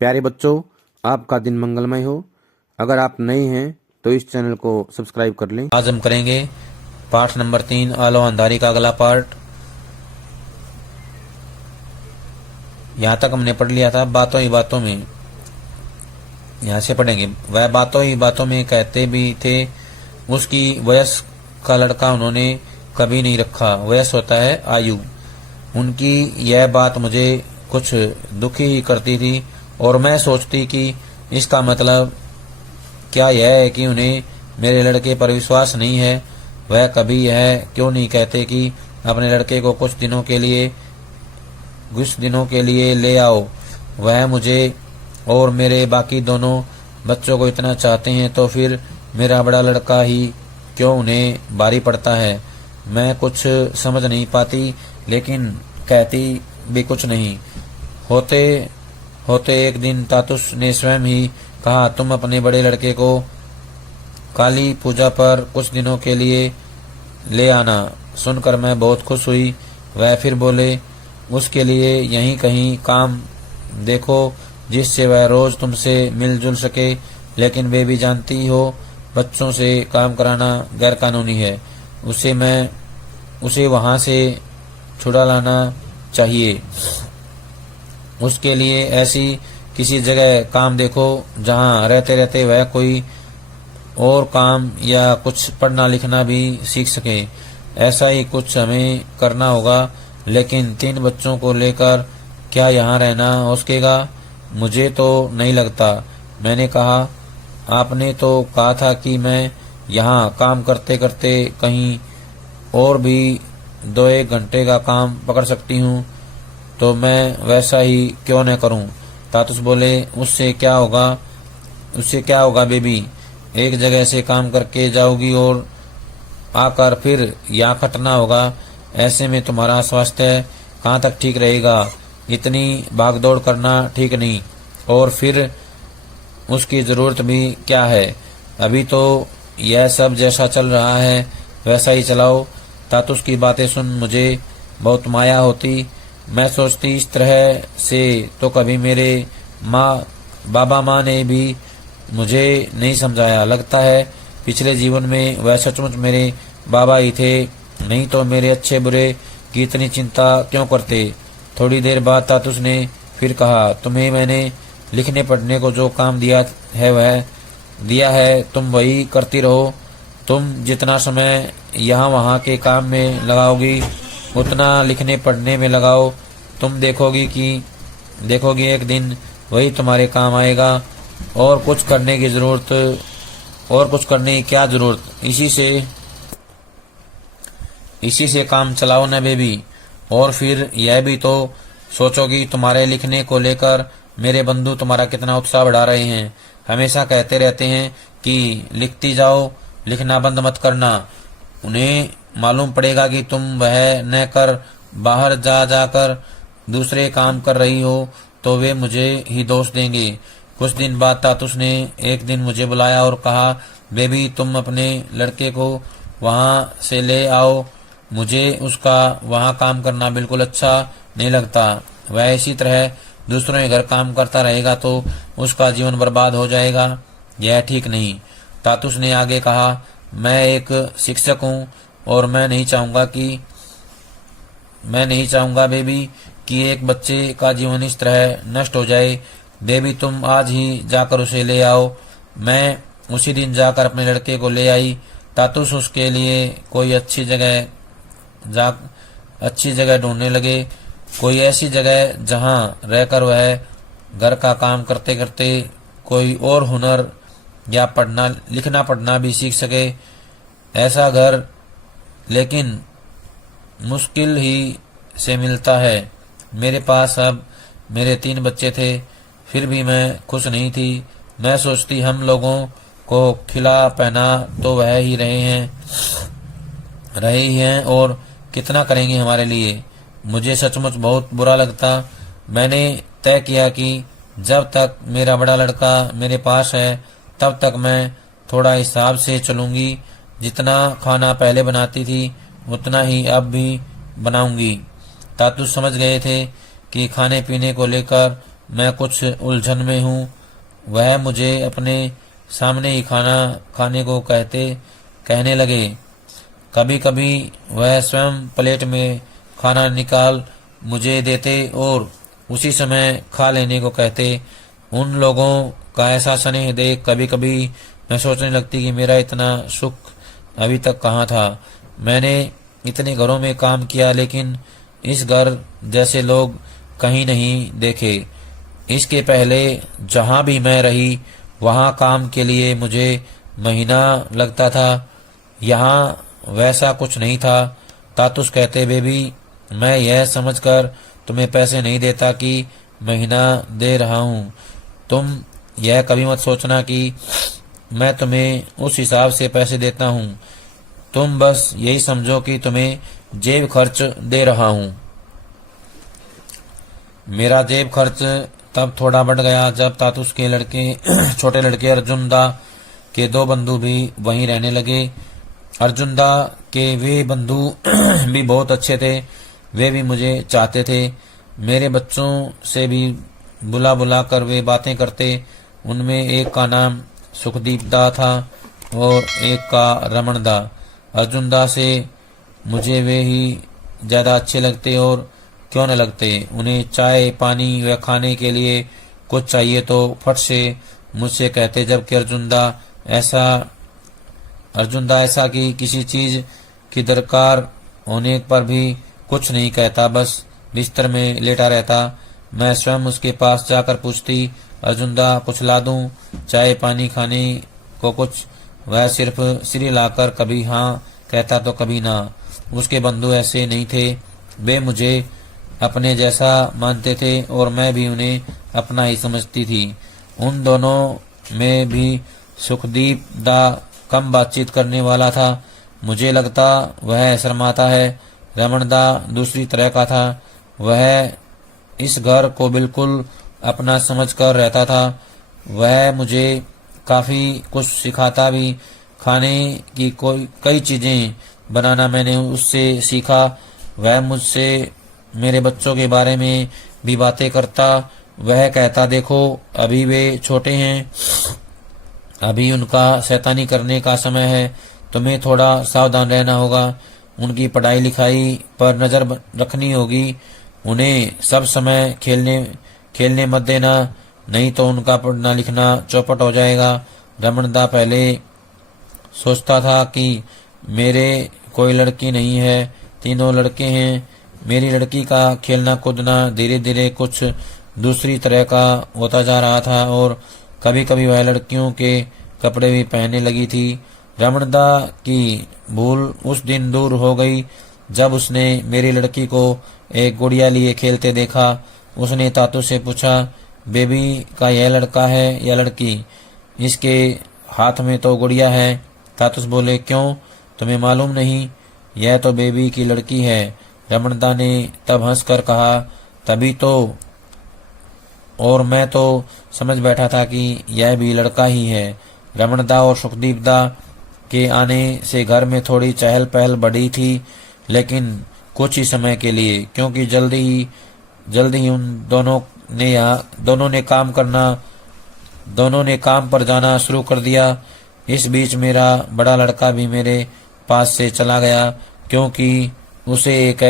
प्यारे बच्चों, आपका दिन मंगलमय हो। अगर आप नए हैं तो इस चैनल को सब्सक्राइब कर लें। आज हम करेंगे पाठ नंबर 3 आलो अंधारी का अगला पार्ट। यहाँ तक हमने पढ़ लिया था बातों ही बातों में। यहाँ से पढ़ेंगे। वह बातों ही बातों में कहते भी थे, उसकी वयस का लड़का उन्होंने कभी नहीं रखा। वयस होता है आयु। उनकी यह बात मुझे कुछ दुखी ही करती थी और मैं सोचती कि इसका मतलब क्या यह है कि उन्हें मेरे लड़के पर विश्वास नहीं है। वह कभी यह क्यों नहीं कहते कि अपने लड़के को कुछ दिनों के लिए ले आओ। वह मुझे और मेरे बाकी दोनों बच्चों को इतना चाहते हैं तो फिर मेरा बड़ा लड़का ही क्यों उन्हें भारी पड़ता है। मैं कुछ समझ नहीं पाती, लेकिन कहती भी कुछ नहीं। होते होते एक दिन तातुस ने स्वयं ही कहा, तुम अपने बड़े लड़के को काली पूजा पर कुछ दिनों के लिए ले आना। सुनकर मैं बहुत खुश हुई। वह फिर बोले, उसके लिए यहीं कहीं काम देखो जिससे वह रोज तुमसे मिलजुल सके। लेकिन वे भी जानती हो बच्चों से काम कराना गैर कानूनी है। उसे वहां से छुड़ा लाना चाहिए। उसके लिए ऐसी किसी जगह काम देखो जहां रहते रहते वह कोई और काम या कुछ पढ़ना लिखना भी सीख सके। ऐसा ही कुछ हमें करना होगा। लेकिन 3 बच्चों को लेकर क्या यहाँ रहना हो सकेगा? मुझे तो नहीं लगता। मैंने कहा, आपने तो कहा था कि मैं यहाँ काम करते करते कहीं और भी 2-1 घंटे का काम पकड़ सकती हूँ, तो मैं वैसा ही क्यों न करूँ। तातुस बोले, उससे क्या होगा बेबी? एक जगह से काम करके जाओगी और आकर फिर यहाँ खटना होगा। ऐसे में तुम्हारा स्वास्थ्य कहाँ तक ठीक रहेगा? इतनी भागदौड़ करना ठीक नहीं। और फिर उसकी जरूरत भी क्या है? अभी तो यह सब जैसा चल रहा है वैसा ही चलाओ। तातुस की बातें सुन मुझे बहुत माया होती। मैं सोचती, इस तरह से तो कभी मेरे बाबा माँ ने भी मुझे नहीं समझाया। लगता है पिछले जीवन में वह सचमुच मेरे बाबा ही थे, नहीं तो मेरे अच्छे बुरे की इतनी चिंता क्यों करते। थोड़ी देर बाद तातुस ने फिर कहा, तुम्हें मैंने लिखने पढ़ने को जो काम दिया है तुम वही करती रहो। तुम जितना समय यहाँ वहाँ के काम में लगाओगी उतना लिखने पढ़ने में लगाओ। तुम देखोगी एक दिन वही तुम्हारे काम आएगा। और कुछ करने की क्या जरूरत? इसी से काम चलाओ न बेबी। और फिर यह भी तो सोचोगी, तुम्हारे लिखने को लेकर मेरे बंधु तुम्हारा कितना उत्साह बढ़ा रहे हैं। हमेशा कहते रहते हैं कि लिखती जाओ, लिखना बंद मत करना। उन्हें मालूम पड़ेगा कि तुम वह न कर बाहर जाकर दूसरे काम कर रही हो तो वे मुझे ही दोष देंगे। कुछ दिन बाद तातुस ने एक दिन मुझे बुलाया और कहा, बेबी तुम अपने लड़के को वहाँ से ले आओ। मुझे उसका वहाँ काम करना बिल्कुल अच्छा नहीं लगता। वह इसी तरह दूसरों के घर काम करता रहेगा तो उसका जीवन बर्बाद हो जाएगा। यह ठीक नहीं। तातुस ने आगे कहा, मैं एक शिक्षक हूँ और मैं नहीं चाहूंगा बेबी कि एक बच्चे का जीवन इस तरह नष्ट हो जाए। बेबी तुम आज ही जाकर उसे ले आओ। मैं उसी दिन जाकर अपने लड़के को ले आई। तातुस उसके लिए कोई अच्छी जगह ढूंढने लगे। कोई ऐसी जगह जहां रहकर वह घर का काम करते करते कोई और हुनर या लिखना पढ़ना भी सीख सके। ऐसा घर लेकिन मुश्किल ही से मिलता है। मेरे पास अब मेरे 3 बच्चे थे, फिर भी मैं खुश नहीं थी। मैं सोचती, हम लोगों को खिला पहना तो वह ही रहे ही हैं और कितना करेंगे हमारे लिए। मुझे सचमुच बहुत बुरा लगता। मैंने तय किया कि जब तक मेरा बड़ा लड़का मेरे पास है तब तक मैं थोड़ा हिसाब से चलूंगी। जितना खाना पहले बनाती थी उतना ही अब भी बनाऊंगी। तातुस समझ गए थे कि खाने पीने को लेकर मैं कुछ उलझन में हूँ। वह मुझे अपने सामने ही खाना खाने को कहने लगे। कभी कभी वह स्वयं प्लेट में खाना निकाल मुझे देते और उसी समय खा लेने को कहते। उन लोगों का ऐसा स्नेह देख कभी कभी मैं सोचने लगती कि मेरा इतना सुख अभी तक कहाँ था। मैंने इतने घरों में काम किया लेकिन इस घर जैसे लोग कहीं नहीं देखे। इसके पहले जहाँ भी मैं रही वहाँ काम के लिए मुझे महीना लगता था, यहाँ वैसा कुछ नहीं था। तातुस कहते, बेबी मैं यह समझकर तुम्हें पैसे नहीं देता कि महीना दे रहा हूँ। तुम यह कभी मत सोचना कि मैं तुम्हें उस हिसाब से पैसे देता हूँ। तुम बस यही समझो कि तुम्हें जेब खर्च दे रहा हूँ। मेरा जेब खर्च तब थोड़ा बढ़ गया जब तातुस के लड़के छोटे लड़के अर्जुनदा के 2 बंधु भी वहीं रहने लगे। अर्जुनदा के वे बंधु भी बहुत अच्छे थे। वे भी मुझे चाहते थे। मेरे बच्चों से भी बुला बुला कर वे बातें करते। उनमें एक का नाम सुखदीप दा था और एक का रमन दा। अर्जुन दा से मुझे वे ही ज्यादा अच्छे लगते और क्यों न लगते। उन्हें चाय पानी व खाने के लिए कुछ चाहिए तो फट से मुझसे कहते, जबकि अर्जुन दा ऐसा कि किसी चीज की दरकार होने पर भी कुछ नहीं कहता, बस बिस्तर में लेटा रहता। मैं स्वयं उसके पास जाकर पूछती, अर्जुन दा कुछ ला दूं, चाय पानी खाने को कुछ। वह सिर्फ सिर हिलाकर कभी हाँ कहता तो कभी ना। उसके बंधु ऐसे नहीं थे। वे मुझे अपने जैसा मानते थे और मैं भी उन्हें अपना ही समझती थी। उन दोनों में भी सुखदीप दा कम बातचीत करने वाला था। मुझे लगता वह शर्माता है। रमन दा दूसरी तरह का था। वह इस घर को बिल्कुल अपना समझकर रहता था। वह मुझे काफी कुछ सिखाता भी। खाने की कई चीजें बनाना मैंने उससे सीखा। वह मुझसे मेरे बच्चों के बारे में भी बातें करता। वह कहता, देखो अभी वे छोटे हैं, अभी उनका शैतानी करने का समय है, तुम्हें थोड़ा सावधान रहना होगा। उनकी पढ़ाई लिखाई पर नजर रखनी होगी। उन्हें सब समय खेलने मत देना, नहीं तो उनका पढ़ना लिखना चौपट हो जाएगा। रमन दा पहले सोचता था कि मेरे कोई लड़की नहीं है, 3 लड़के हैं। मेरी लड़की का खेलना कूदना धीरे धीरे कुछ दूसरी तरह का होता जा रहा था और कभी कभी वह लड़कियों के कपड़े भी पहनने लगी थी। रमन दा की भूल उस दिन दूर हो गई जब उसने मेरी लड़की को एक गुड़िया लिए खेलते देखा। उसने तातू से पूछा, बेबी का यह लड़का है या लड़की? इसके हाथ में तो गुड़िया है। तातुस बोले, क्यों, तुम्हें मालूम नहीं? यह तो बेबी की लड़की है। रमन दा ने तब हंसकर कहा, तभी तो, और मैं तो समझ बैठा था कि यह भी लड़का ही है। रमन दा और सुखदीप दा के आने से घर में थोड़ी चहल पहल बढ़ी थी, लेकिन कुछ ही समय के लिए, क्योंकि जल्दी ही उन दोनों ने काम पर जाना शुरू कर दिया। इस बीच मेरा बड़ा लड़का भी मेरे पास से चला गया, क्योंकि उसे एक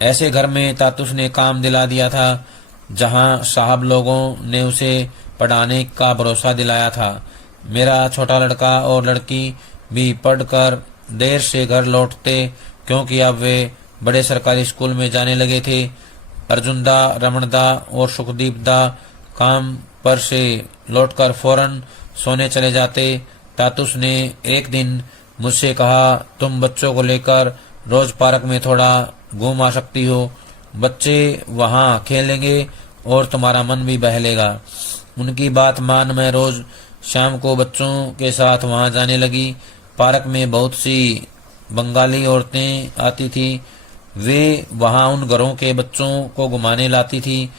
ऐसे घर में तातुस ने काम दिला दिया था जहां साहब लोगों ने उसे पढ़ाने का भरोसा दिलाया था। मेरा छोटा लड़का और लड़की भी पढ़कर देर से घर लौटते, क्योंकि अब वे बड़े सरकारी स्कूल में जाने लगे थे। अर्जुन दा, रमन दा और सुखदीप दा काम पर से लौटकर फौरन सोने चले जाते। तातुस ने एक दिन मुझसे कहा, तुम बच्चों को लेकर रोज पार्क में थोड़ा घूम आ सकती हो। बच्चे वहाँ खेलेंगे और तुम्हारा मन भी बहलेगा। उनकी बात मान मैं रोज शाम को बच्चों के साथ वहाँ जाने लगी। पार्क में बहुत सी बंगाली औरतें आती थी। वे वहाँ उन घरों के बच्चों को घुमाने लाती थी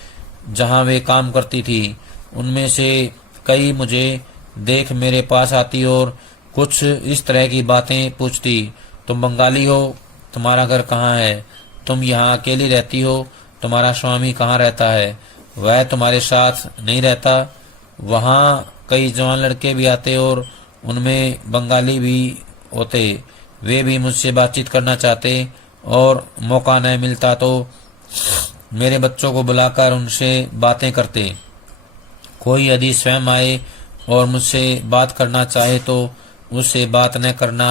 जहाँ वे काम करती थी। उनमें से कई मुझे देख मेरे पास आती और कुछ इस तरह की बातें पूछती, तुम बंगाली हो, तुम्हारा घर कहाँ है, तुम यहाँ अकेली रहती हो, तुम्हारा स्वामी कहाँ रहता है? वह तुम्हारे साथ नहीं रहता? वहाँ कई जवान लड़के भी आते और उनमें बंगाली भी होते। वे भी मुझसे बातचीत करना चाहते और मौका न मिलता तो मेरे बच्चों को बुलाकर उनसे बातें करते। कोई यदि स्वयं आए और मुझसे बात करना चाहे तो उससे बात न करना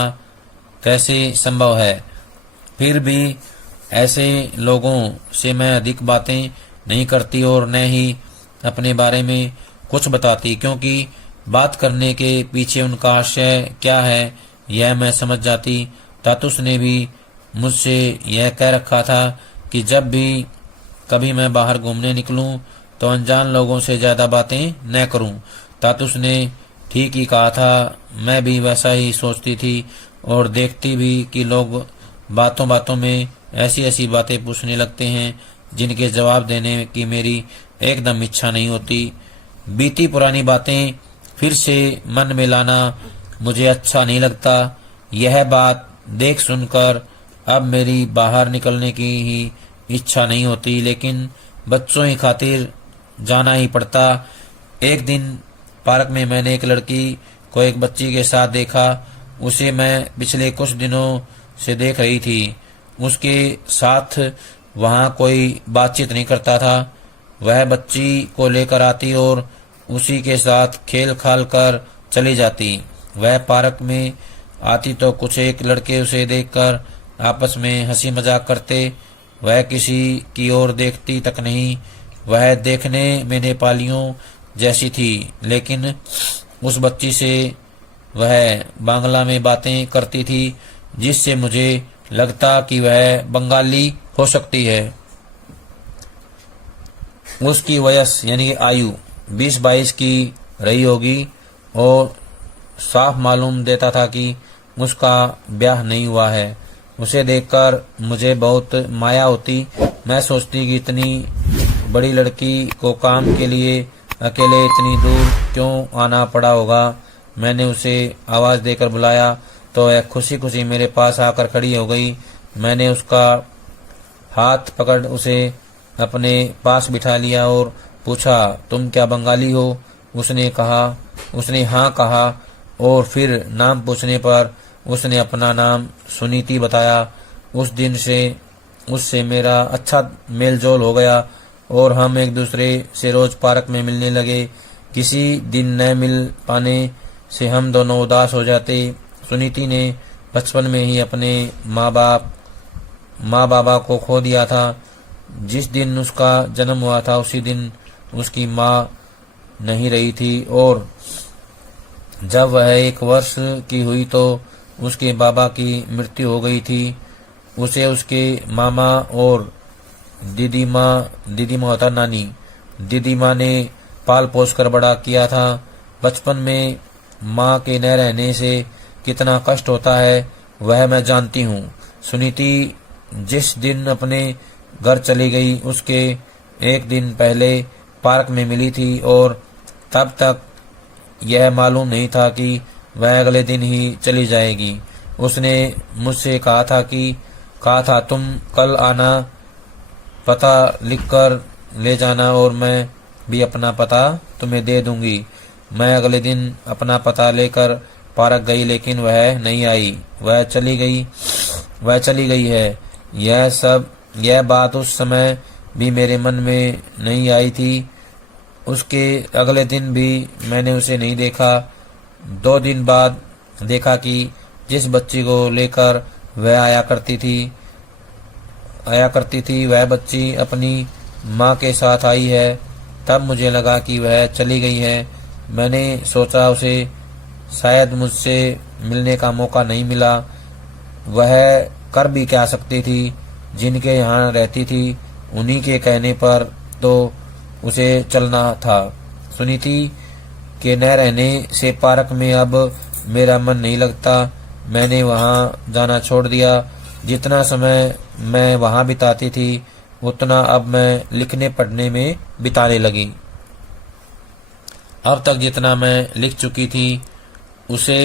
कैसे संभव है? फिर भी ऐसे लोगों से मैं अधिक बातें नहीं करती और न ही अपने बारे में कुछ बताती, क्योंकि बात करने के पीछे उनका आशय क्या है यह मैं समझ जाती। तातुस ने भी मुझसे यह कह रखा था कि जब भी कभी मैं बाहर घूमने निकलूं तो अनजान लोगों से ज्यादा बातें न करूं। तातुस ने ठीक ही कहा था। मैं भी वैसा ही सोचती थी और देखती भी कि लोग बातों बातों में ऐसी ऐसी बातें पूछने लगते हैं जिनके जवाब देने की मेरी एकदम इच्छा नहीं होती। बीती पुरानी बातें फिर से मन में लाना मुझे अच्छा नहीं लगता। यह बात देख सुनकर अब मेरी बाहर निकलने की ही इच्छा नहीं होती, लेकिन बच्चों की खातिर जाना ही पड़ता। एक दिन पार्क में मैंने एक लड़की को एक बच्ची के साथ देखा। उसे मैं पिछले कुछ दिनों से देख रही थी। उसके साथ वहाँ कोई बातचीत नहीं करता था। वह बच्ची को लेकर आती और उसी के साथ खेल खाल कर चली जाती। वह पार्क में आती तो कुछ एक लड़के उसे देखकर आपस में हंसी मजाक करते। वह किसी की ओर देखती तक नहीं। वह देखने में नेपालियों जैसी थी, लेकिन उस बच्ची से वह बांग्ला में बातें करती थी, जिससे मुझे लगता कि वह बंगाली हो सकती है। उसकी वयस यानी आयु 20-22 की रही होगी और साफ मालूम देता था कि उसका ब्याह नहीं हुआ है। उसे देखकर मुझे बहुत माया होती। मैं सोचती कि इतनी बड़ी लड़की को काम के लिए अकेले इतनी दूर क्यों आना पड़ा होगा। मैंने उसे आवाज देकर बुलाया तो वह खुशी खुशी मेरे पास आकर खड़ी हो गई। मैंने उसका हाथ पकड़ उसे अपने पास बिठा लिया और पूछा, तुम क्या बंगाली हो? उसने हाँ कहा और फिर नाम पूछने पर उसने अपना नाम सुनीति बताया। उस दिन से उससे मेरा अच्छा मेलजोल हो गया और हम एक दूसरे से रोज पार्क में मिलने लगे। किसी दिन न मिल पाने से हम दोनों उदास हो जाते। सुनीति ने बचपन में ही अपने माँ बाबा को खो दिया था। जिस दिन उसका जन्म हुआ था उसी दिन उसकी माँ नहीं रही थी और जब वह 1 वर्ष की हुई तो उसके बाबा की मृत्यु हो गई थी। उसे उसके मामा और दीदी माँ होता नानी, दीदी माँ ने पाल पोस कर बड़ा किया था। बचपन में माँ के न रहने से कितना कष्ट होता है वह मैं जानती हूँ। सुनीति जिस दिन अपने घर चली गई उसके एक दिन पहले पार्क में मिली थी और तब तक यह मालूम नहीं था कि वह अगले दिन ही चली जाएगी। उसने मुझसे कहा था तुम कल आना, पता लिखकर ले जाना और मैं भी अपना पता तुम्हें दे दूंगी। मैं अगले दिन अपना पता लेकर पार्क गई, लेकिन वह नहीं आई। वह चली गई है। यह बात उस समय भी मेरे मन में नहीं आई थी। उसके अगले दिन भी मैंने उसे नहीं देखा। 2 दिन बाद देखा कि जिस बच्ची को लेकर वह आया करती थी वह बच्ची अपनी माँ के साथ आई है। तब मुझे लगा कि वह चली गई है। मैंने सोचा उसे शायद मुझसे मिलने का मौका नहीं मिला। वह कर भी क्या सकती थी? जिनके यहाँ रहती थी उन्हीं के कहने पर तो उसे चलना था। सुनीति के न रहने से पार्क में अब मेरा मन नहीं लगता। मैंने वहाँ जाना छोड़ दिया। जितना समय मैं वहाँ बिताती थी उतना अब मैं लिखने पढ़ने में बिताने लगी। अब तक जितना मैं लिख चुकी थी उसे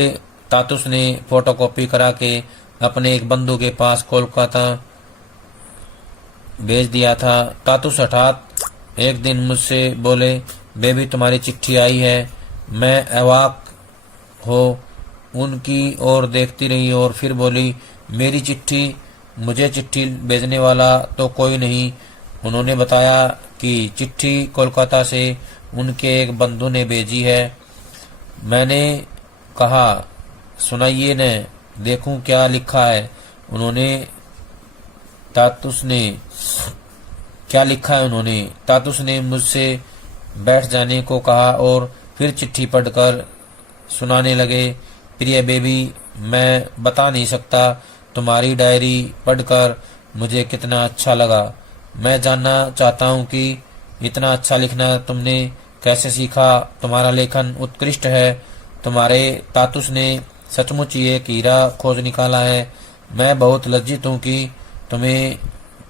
तातुस ने फोटोकॉपी करा के अपने एक बंधु के पास कोलकाता भेज दिया था। तातुस हठात एक दिन मुझसे बोले, बेबी तुम्हारी चिट्ठी आई है। मैं अवाक हो उनकी ओर देखती रही और फिर बोली, मेरी चिट्ठी? मुझे चिट्ठी भेजने वाला तो कोई नहीं। उन्होंने बताया कि चिट्ठी कोलकाता से उनके एक बंधु ने भेजी है। मैंने कहा, सुनाइए न, देखूं क्या लिखा है। तातुस ने मुझसे बैठ जाने को कहा और फिर चिट्ठी पढ़कर सुनाने लगे। प्रिय बेबी, मैं बता नहीं सकता तुम्हारी डायरी पढ़कर मुझे कितना अच्छा लगा। मैं जानना चाहता हूँ कि इतना अच्छा लिखना तुमने कैसे सीखा। तुम्हारा लेखन उत्कृष्ट है। तुम्हारे तातुस ने सचमुच ये एक हीरा खोज निकाला है। मैं बहुत लज्जित हूँ कि तुम्हें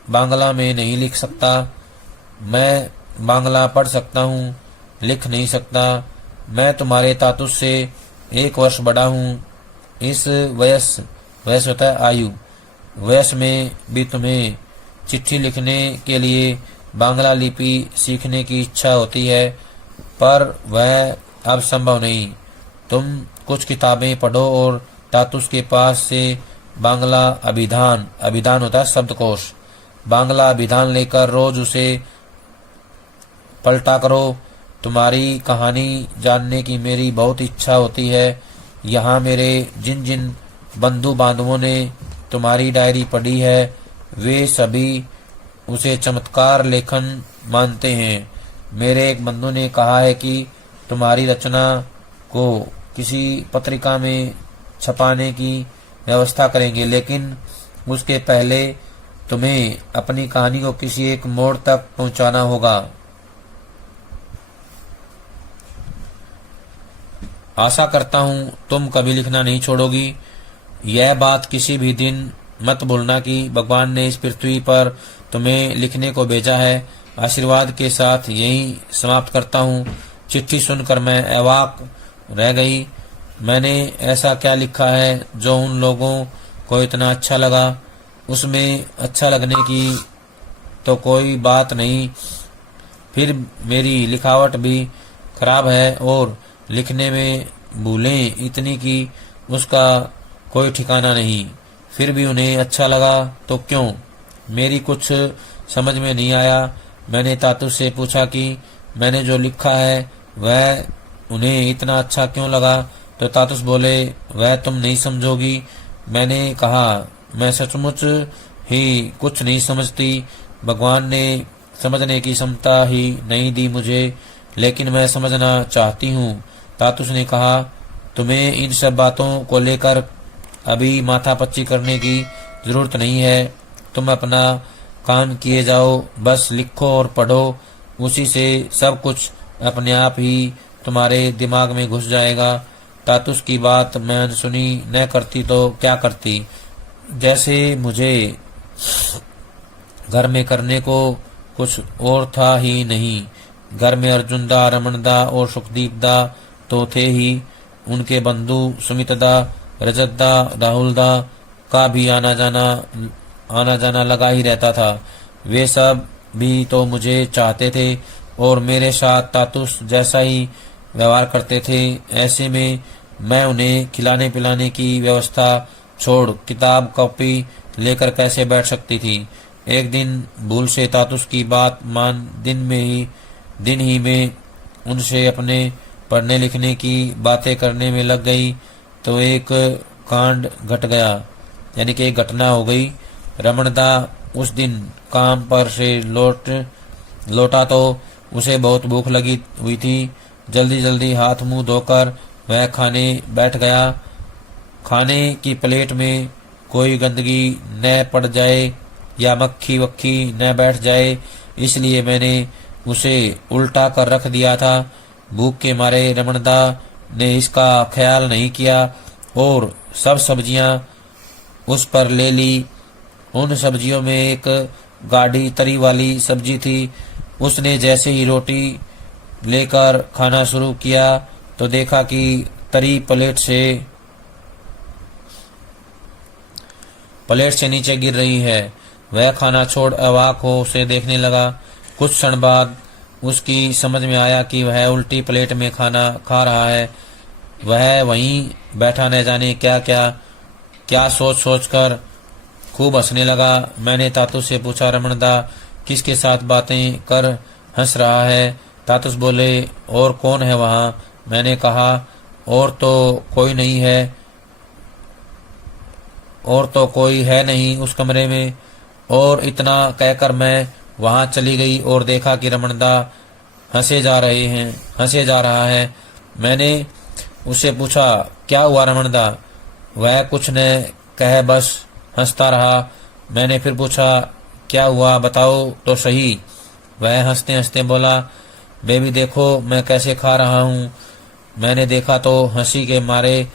बांग्ला में नहीं लिख सकता। मैं बांग्ला पढ़ सकता हूँ, लिख नहीं सकता। मैं तुम्हारे तातुस से 1 वर्ष बड़ा हूँ। इस वयस होता है आयु, वयस में भी तुम्हें चिट्ठी लिखने के लिए बांग्ला लिपि सीखने की इच्छा होती है, पर वह अब संभव नहीं। तुम कुछ किताबें पढ़ो और तातुस के पास से बांग्ला अभिधान होता है शब्दकोश, बांग्ला अभिधान लेकर रोज उसे पलटा करो। तुम्हारी कहानी जानने की मेरी बहुत इच्छा होती है। यहाँ मेरे जिन जिन बंधु बांधवों ने तुम्हारी डायरी पढ़ी है वे सभी उसे चमत्कार लेखन मानते हैं। मेरे एक बंधु ने कहा है कि तुम्हारी रचना को किसी पत्रिका में छपाने की व्यवस्था करेंगे, लेकिन उसके पहले तुम्हें अपनी कहानी को किसी एक मोड़ तक पहुंचाना होगा। आशा करता हूँ तुम कभी लिखना नहीं छोड़ोगी। यह बात किसी भी दिन मत भूलना कि भगवान ने इस पृथ्वी पर तुम्हें लिखने को भेजा है। आशीर्वाद के साथ यही समाप्त करता हूँ। चिट्ठी सुनकर मैं अवाक रह गई। मैंने ऐसा क्या लिखा है जो उन लोगों को इतना अच्छा लगा? उसमें अच्छा लगने की तो कोई बात नहीं, फिर मेरी लिखावट भी खराब है और लिखने में भूलें इतनी कि उसका कोई ठिकाना नहीं। फिर भी उन्हें अच्छा लगा तो क्यों? मेरी कुछ समझ में नहीं आया। मैंने तातुस से पूछा कि मैंने जो लिखा है वह उन्हें इतना अच्छा क्यों लगा, तो तातुस बोले, वह तुम नहीं समझोगी। मैंने कहा, मैं सचमुच ही कुछ नहीं समझती। भगवान ने समझने की क्षमता ही नहीं दी मुझे, लेकिन मैं समझना चाहती हूँ। तातुस ने कहा, तुम्हें इन सब बातों को लेकर अभी माथापच्ची करने की जरूरत नहीं है। तुम अपना काम किए जाओ, बस लिखो और पढ़ो। उसी से सब कुछ अपने आप ही तुम्हारे दिमाग में घुस जाएगा। तातुस की बात मैं अनसुनी न करती तो क्या करती। जैसे मुझे घर में करने को कुछ और था ही नहीं। घर में अर्जुन दा, रमन दा और सुखदीप दा तो थे ही। उनके बंधु सुमित दा, रजत दा, राहुल दा का भी आना जाना लगा ही रहता था। वे सब भी तो मुझे चाहते थे और मेरे साथ तातुस जैसा ही व्यवहार करते थे। ऐसे में मैं उन्हें खिलाने पिलाने की व्यवस्था छोड़ किताब कॉपी लेकर कैसे बैठ सकती थी। एक दिन भूल से तातुस की बात मान दिन ही में उनसे अपने पढ़ने लिखने की बातें करने में लग गई तो एक कांड घट गया, यानी कि एक घटना हो गई। रमणदा उस दिन काम पर से लौटा तो उसे बहुत भूख लगी हुई थी। जल्दी जल्दी हाथ मुंह धोकर वह खाने बैठ गया। खाने की प्लेट में कोई गंदगी न पड़ जाए या मक्खी वक्खी न बैठ जाए, इसलिए मैंने उसे उल्टा कर रख दिया था। भूख के मारे रमणदा ने इसका ख्याल नहीं किया और सब सब्जियां उस पर ले ली। उन सब्जियों में एक गाढ़ी तरी वाली सब्जी थी। उसने जैसे ही रोटी लेकर खाना शुरू किया तो देखा कि तरी प्लेट से नीचे गिर रही है। वह खाना छोड़ अवाक हो उसे देखने लगा। कुछ क्षण बाद उसकी समझ में आया कि वह उल्टी प्लेट में खाना खा रहा है। वह वहीं बैठा न जाने क्या सोच सोच कर खूब हंसने लगा। मैंने तातू से पूछा, रमणदा किसके साथ बातें कर हंस रहा है? तातुस बोले, और कौन है वहाँ? मैंने कहा, और तो कोई है नहीं उस कमरे में। और इतना कहकर मैं वहाँ चली गई और देखा कि रमणदा हंसे जा रहा है। मैंने उससे पूछा, क्या हुआ रमणदा? वह कुछ न कहे बस हंसता रहा। मैंने फिर पूछा, क्या हुआ बताओ तो सही। वह हंसते हंसते बोला, बेबी देखो मैं कैसे खा रहा हूँ। मैंने देखा तो हंसी के मारे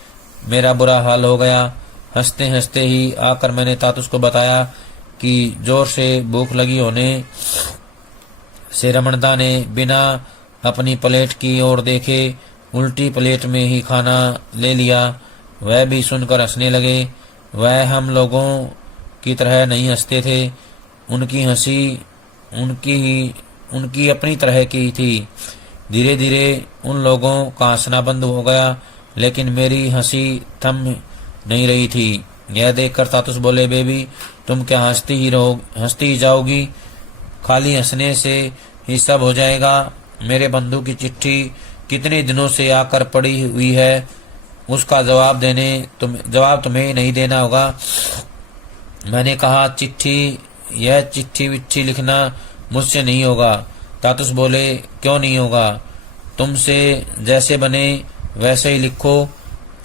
मेरा बुरा हाल हो गया। हंसते हंसते ही आकर मैंने तातुस को बताया कि जोर से भूख लगी होने से रमणदा ने बिना अपनी प्लेट की ओर देखे उल्टी प्लेट में ही खाना ले लिया। वह भी सुनकर हंसने लगे। वह हम लोगों की तरह नहीं हंसते थे। उनकी हंसी उनकी अपनी तरह की थी। धीरे धीरे उन लोगों का हंसना बंद हो गया, लेकिन मेरी हंसी थम नहीं रही थी। यह देखकर तातुस बोले, बेबी तुम क्या हंसती ही जाओगी? खाली हंसने से ही सब हो जाएगा? मेरे बंधु की चिट्ठी कितने दिनों से आकर पड़ी हुई है, उसका जवाब तुम्हें नहीं देना होगा। मैंने कहा, यह चिट्ठी विट्ठी लिखना मुझसे नहीं होगा। तातुस बोले, क्यों नहीं होगा? तुमसे जैसे बने वैसे ही लिखो,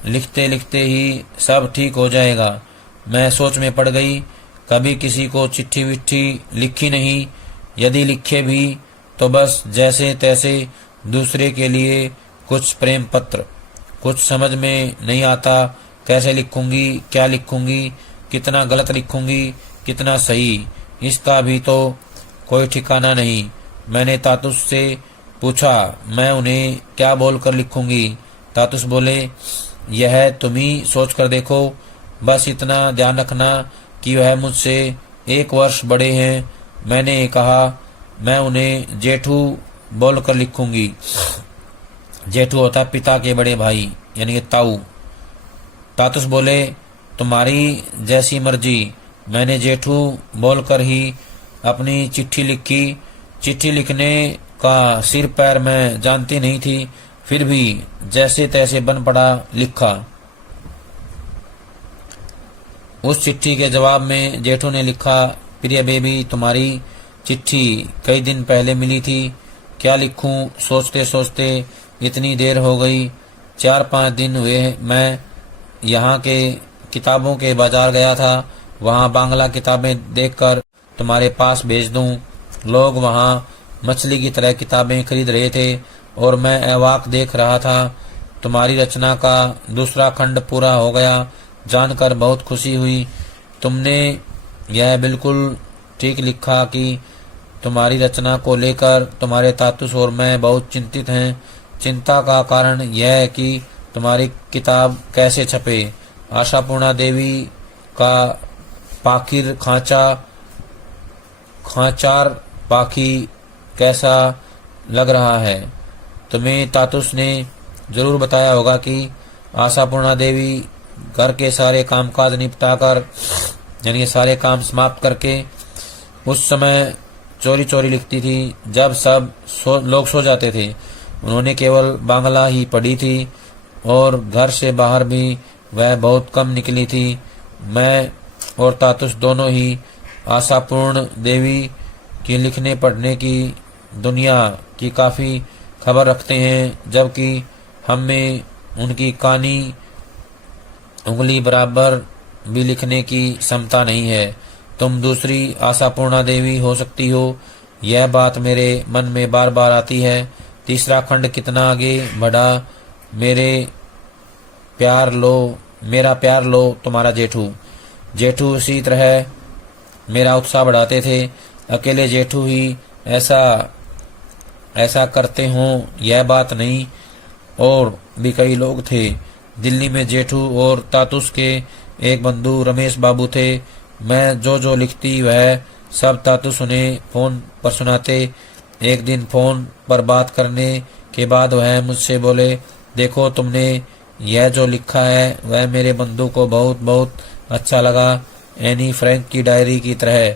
लिखते लिखते ही सब ठीक हो जाएगा। मैं सोच में पड़ गई। कभी किसी को चिट्ठी विट्ठी लिखी नहीं। यदि लिखे भी तो बस जैसे तैसे दूसरे के लिए कुछ प्रेम पत्र। कुछ समझ में नहीं आता, कैसे लिखूंगी, क्या लिखूंगी, कितना गलत लिखूंगी, कितना सही, इसका भी तो कोई ठिकाना नहीं। मैंने तातुस से पूछा, मैं उन्हें क्या बोलकर लिखूंगी? तातुस बोले, यह तुम ही सोच कर देखो। बस इतना ध्यान रखना कि वह मुझसे 1 वर्ष बड़े हैं। मैंने कहा, मैं उन्हें जेठू बोलकर लिखूंगी। जेठू होता पिता के बड़े भाई, यानी कि ताऊ। तातुस बोले, तुम्हारी जैसी मर्जी। मैंने जेठू बोलकर ही अपनी चिट्ठी लिखी। चिट्ठी लिखने का सिर पैर मैं जानती नहीं थी, फिर भी जैसे तैसे बन पड़ा लिखा। उस चिट्ठी के जवाब में जेठू ने लिखा, प्रिय बेबी तुम्हारी चिट्ठी कई दिन पहले मिली थी। क्या लिखूं सोचते सोचते इतनी देर हो गई। 4-5 दिन हुए मैं यहाँ के किताबों के बाजार गया था। वहाँ बांग्ला किताबें देखकर तुम्हारे पास भेज दूं। लोग वहाँ मछली की तरह किताबें खरीद रहे थे और मैं अवाक देख रहा था। तुम्हारी रचना का दूसरा खंड पूरा हो गया, जानकर बहुत खुशी हुई। तुमने यह बिल्कुल ठीक लिखा कि तुम्हारी रचना को लेकर तुम्हारे तातुस और मैं बहुत चिंतित हैं। चिंता का कारण यह है कि तुम्हारी किताब कैसे छपे। आशापूर्णा देवी का पाखिर खांचार पाखी कैसा लग रहा है? तुम्हें तातुस ने जरूर बताया होगा कि आशापूर्णा देवी घर के सारे कामकाज निपटाकर, यानी सारे काम समाप्त करके उस समय चोरी चोरी लिखती थी जब सब लोग सो जाते थे। उन्होंने केवल बांग्ला ही पढ़ी थी और घर से बाहर भी वह बहुत कम निकली थी। मैं और तातुस दोनों ही आशापूर्ण देवी की लिखने पढ़ने की दुनिया की काफ़ी खबर रखते हैं, जबकि हम में उनकी कानी उंगली बराबर भी लिखने की क्षमता नहीं है। तुम दूसरी आशापूर्णा देवी हो सकती हो, यह बात मेरे मन में बार बार आती है। तीसरा खंड कितना आगे बढ़ा। मेरा प्यार लो तुम्हारा जेठू। जेठू इसी तरह मेरा उत्साह बढ़ाते थे। अकेले जेठू ही ऐसा करते हों यह बात नहीं, और भी कई लोग थे। दिल्ली में जेठू और तातुस के एक बंधु रमेश बाबू थे। मैं जो जो लिखती वह सब तातुस उन्हें फोन पर सुनाते। एक दिन फोन पर बात करने के बाद वह मुझसे बोले, देखो तुमने यह जो लिखा है वह मेरे बंधु को बहुत बहुत अच्छा लगा, एनी फ्रैंक की डायरी की तरह।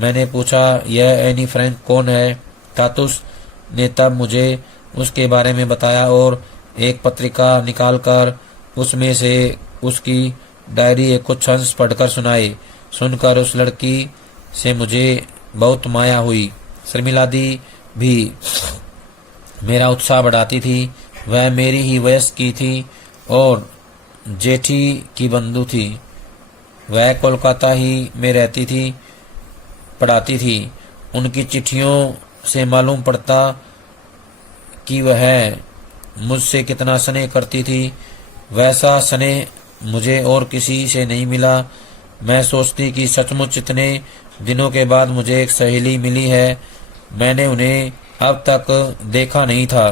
मैंने पूछा, यह एनी फ्रैंक कौन है? तातुस ने तब मुझे उसके बारे में बताया और एक पत्रिका निकालकर उसमें से उसकी डायरी के कुछ अंश पढ़कर सुनाए। सुनकर उस लड़की से मुझे बहुत माया हुई। शर्मिला दी भी मेरा उत्साह बढ़ाती थी। वह मेरी ही वयस्क की थी और जेठी की बंधु थी। वह कोलकाता ही में रहती थी, पढ़ाती थी। उनकी चिट्ठियों से मालूम पड़ता कि वह मुझसे कितना स्नेह करती थी। वैसा स्नेह मुझे और किसी से नहीं मिला। मैं सोचती कि सचमुच इतने दिनों के बाद मुझे एक सहेली मिली है। मैंने उन्हें अब तक देखा नहीं था।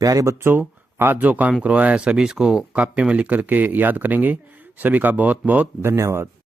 प्यारे बच्चों, आज जो काम करवाया है सभी इसको कॉपी में लिख करके याद करेंगे। सभी का बहुत बहुत धन्यवाद।